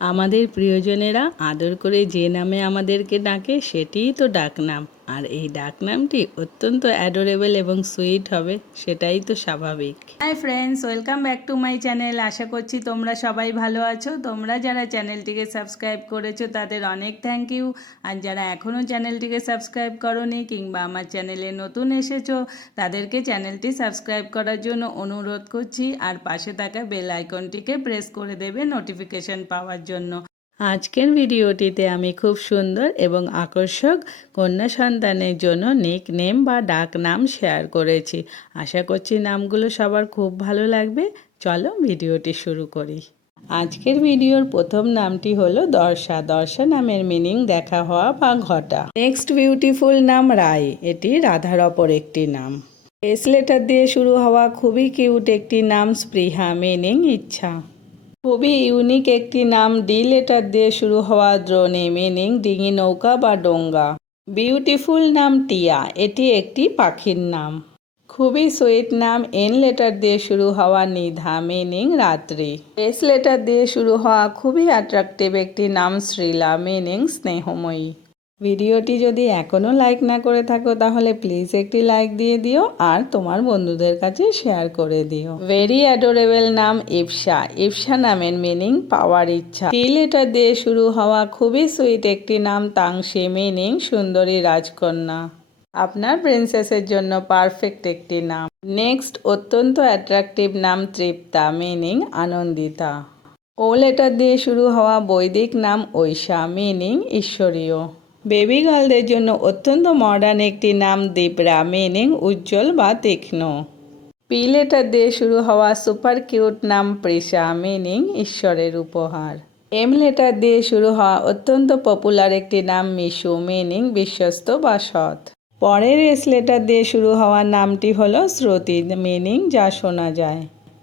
আমাদের প্রিয়জনেরা আদর করে যে নামে আমাদেরকে ডাকে সেটিই তো ডাকনাম। আর এই ডাকনামটি অত্যন্ত অ্যাডোরেবল এবং সুইট হবে, সেটাই তো স্বাভাবিক। Hi friends, welcome back to my channel. আশা করছি তোমরা সবাই ভালো আছো। তোমরা যারা চ্যানেলটিকে সাবস্ক্রাইব করেছো তাদের অনেক থ্যাংক ইউ। আর যারা এখনও চ্যানেলটিকে সাবস্ক্রাইব করোনি কিংবা আমার চ্যানেলে নতুন এসেছো তাদেরকে চ্যানেলটি সাবস্ক্রাইব করার জন্য অনুরোধ করছি। আর পাশে থাকা বেল আইকনটিকে প্রেস করে দেবে নোটিফিকেশন পাওয়ার জন্য। আজকের ভিডিওটিতে আমি খুব সুন্দর এবং আকর্ষক কন্যা সন্তানের জন্য নিক নেম বা ডাক নাম শেয়ার করেছি। আশা করছি নামগুলো সবার খুব ভালো লাগবে। চলো ভিডিওটি শুরু করি। আজকের ভিডিওর প্রথম নামটি হলো দর্শা। দর্শা নামের মিনিং দেখা হওয়া বা ঘটা। নেক্সট বিউটিফুল নাম রায়। এটি রাধার অপর একটি নাম। এস লেটার দিয়ে শুরু হওয়া খুবই কিউট একটি নাম স্পৃহা, মিনিং ইচ্ছা। খুবই ইউনিক একটি নাম ডি লেটার দিয়ে শুরু হওয়া দ্রোণী, মিনিং ডিঙি নৌকা বা ডোঙ্গা। বিউটিফুল নাম টিয়া। এটি একটি পাখির নাম। খুবই সুইট নাম এন লেটার দিয়ে শুরু হওয়া নিধা, মিনিং রাত্রি। এস লেটার দিয়ে শুরু হওয়া খুবই অ্যাট্রাকটিভ একটি নাম শ্রীলা, মিনিং স্নেহময়ী। ভিডিওটি যদি এখনও লাইক না করে থাকো তাহলে প্লিজ একটি লাইক দিয়ে দিও আর তোমার বন্ধুদের কাছে শেয়ার করে দিও। ভেরি অ্যাডোরেবল নাম ইপসা। ইপসা নামের মিনিং পাওয়ার ইচ্ছা। টি লেটার দিয়ে শুরু হওয়া খুবই সুইট একটি নাম তাংশি, মিনিং সুন্দরী রাজকন্যা। আপনার প্রিন্সেসের জন্য পারফেক্ট একটি নাম। নেক্সট অত্যন্ত অ্যাট্রাকটিভ নাম তৃপ্তা, মিনিং আনন্দিতা। ও লেটার দিয়ে শুরু হওয়া বৈদিক নাম ঐশা, মিনিং ঈশ্বরীয়। বেবি গার্লদের জন্য অত্যন্ত মডার্ন একটি নাম দীপরা, মিনিং উজ্জ্বল বা তীক্ষ্ণ। পি লেটার দিয়ে শুরু হওয়া সুপার কিউট নাম প্রিশা, মিনিং ঈশ্বরের উপহার। এম লেটার দিয়ে শুরু হওয়া অত্যন্ত পপুলার একটি নাম মিশু, মিনিং বিশ্বস্ত বা সৎ। পরের এস লেটার দিয়ে শুরু হওয়া নামটি হলো শ্রুতি, মিনিং যা শোনা যায়।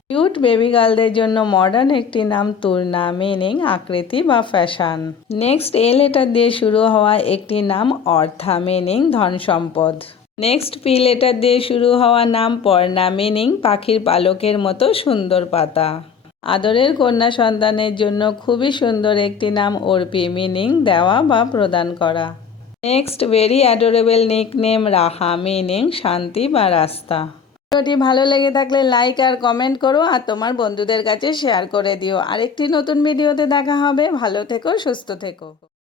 কিউট বেবি গার্লদের জন্য মডার্ন একটি নাম তুর্না, মিনিং আকৃতি বা ফ্যাশন। নেক্সট এ লেটার দিয়ে শুরু হওয়া একটি নাম অর্থা, মিনিং ধন সম্পদ। নেক্সট পি লেটার দিয়ে শুরু হওয়া নাম পর্ণা, মিনিং পাখির পালকের মতো সুন্দর পাতা। আদরের কন্যা সন্তানের জন্য খুবই সুন্দর একটি নাম অর্পি, মিনিং দেওয়া বা প্রদান করা। Next very adorable nick name Raha, meaning শান্তি বা রাস্তা। ভিডিওটি ভালো লেগে থাকলে লাইক আর কমেন্ট করো আর তোমার বন্ধুদের কাছে শেয়ার করে দিও। আরেকটি নতুন ভিডিওতে দেখা হবে। ভালো থেকো, সুস্থ থেকো।